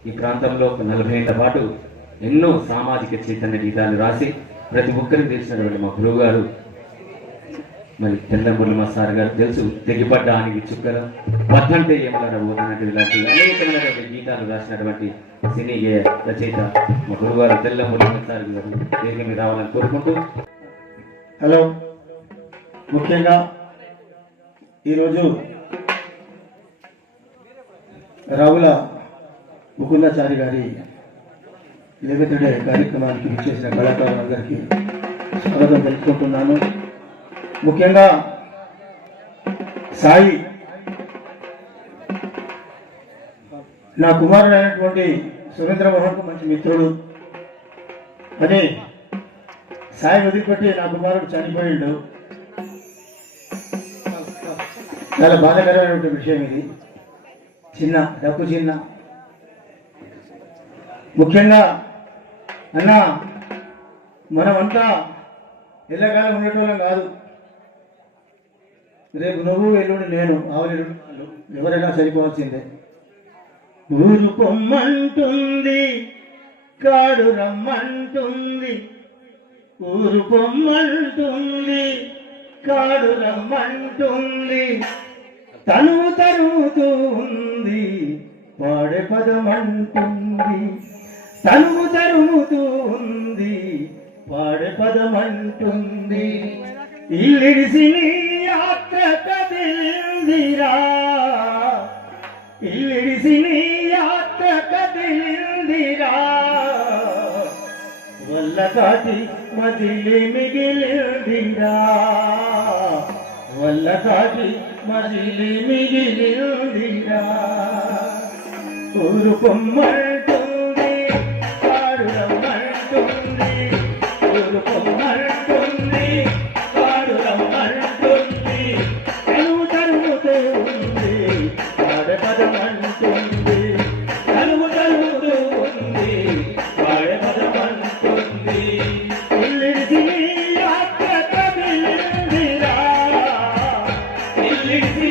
ఈ ప్రాంతంలో ఒక నలభై ఏళ్ళ పాటు ఎన్నో సామాజిక చైతన్య గీతాలు రాసి ప్రతి ఒక్కరికి తెలిసినటువంటి మా గురువు గారు మరి తెల్లమురళి మా సార్ గారు తెలుసు తెగిపడ్డానికి చుక్కల పద్దంటే ఏమన్నా పోతున్నట్టు ఇలాంటి అనేకమైనటువంటి గీతాలు రాసినటువంటి సినీ రచయిత మా గురువు గారు తెల్లమురళి సార్ గారు వేదిక రావాలని కోరుకుంటూ. హలో. ముఖ్యంగా ఈరోజు రావుల ముకుందాచారి గారి లేఖతుడే కార్యక్రమానికి విచ్చేసిన కళాకారులందరికీ స్వాగతం తెలుసుకుంటున్నాను ముఖ్యంగా సాయి నా కుమారుడైనటువంటి సురేంద్ర మోహన్కు మంచి మిత్రుడు. అని సాయి వదిలిపెట్టి నా కుమారుడు చనిపోయాడు. చాలా బాధాకరమైనటువంటి విషయం ఇది. చిన్న డబ్బు చిన్న ముఖ్యంగా అన్న మనమంతా ఎల్లకాలం ఉండేటోళ్ళం కాదు. రేపు నువ్వు ఎల్లుండి నేను ఆవులు ఎవరైనా సరిపోవాల్సిందే. ఊరు పొమ్మంటుంది కాడు రమ్మంటుంది. ఊరు పొమ్మంటుంది కాడు రమ్మంటుంది. తను తరుగుతూ ఉంది పాడే పదమంటుంది. తనువు తరుగుతూ ఉంది పాడే పదమంటుంది. ఇల్లిడిసి నీ యాత్ర కదిలిందిరా. ఇల్లిడిసి నీ యాత్ర కదిలిందిరా. వల్ల కాటి మదిలి మిగిలిందిరా. వల్ల కాటి మదిలి మిగిలిందిరా. ఊరు పొమ్మంటుంది ఊరు పొమ్మంటుంది కాడు రమ్మంటుంది తనువు తరుముతూ ఉంది పాడే పదమంటుంది తనువు తరుముతూ ఉంది పాడే పదమంటుంది ఇల్లిసి యాత్ర కదిలిందిరా ఇల్లిసి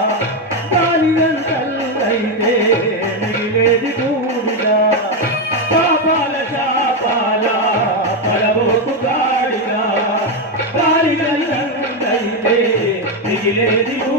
le dimos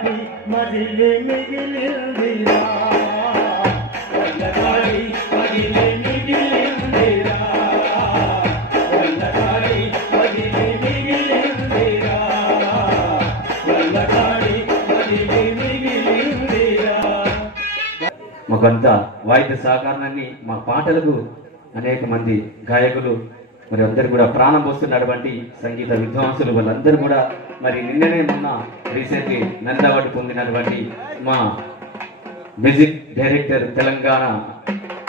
వల్లకాటి మదిలి మిగిలిందిరా మదిలి మిగిలిందిరా మదిలి మిగిలిందిరా మదిలి మిగిలిందిరా మాకంతా వాయిద్య సహకారాన్ని మా పాటలకు అనేక మంది గాయకులు మరి అందరు కూడా ప్రాణం పోస్తున్నటువంటి సంగీత విద్వాంసులు వాళ్ళందరూ కూడా మరి నిన్ననే మొన్న రీసెంట్లీ నంద అవార్డు పొందినటువంటి మా మ్యూజిక్ డైరెక్టర్ తెలంగాణ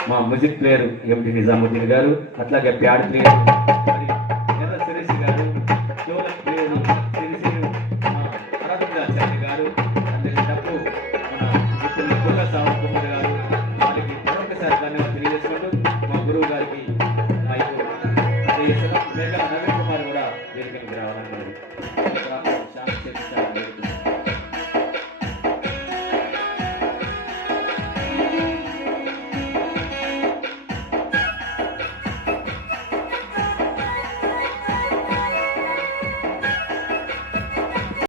మా మ్యూజిక్ ప్లేయర్ ఎంటి నిజాముద్దీన్ గారు అట్లాగే ప్యాడ్ ప్లేయర్ గారు ప్లేయర్ గారు మేకల నవీన్ కుమార్ కూడా వేదికలు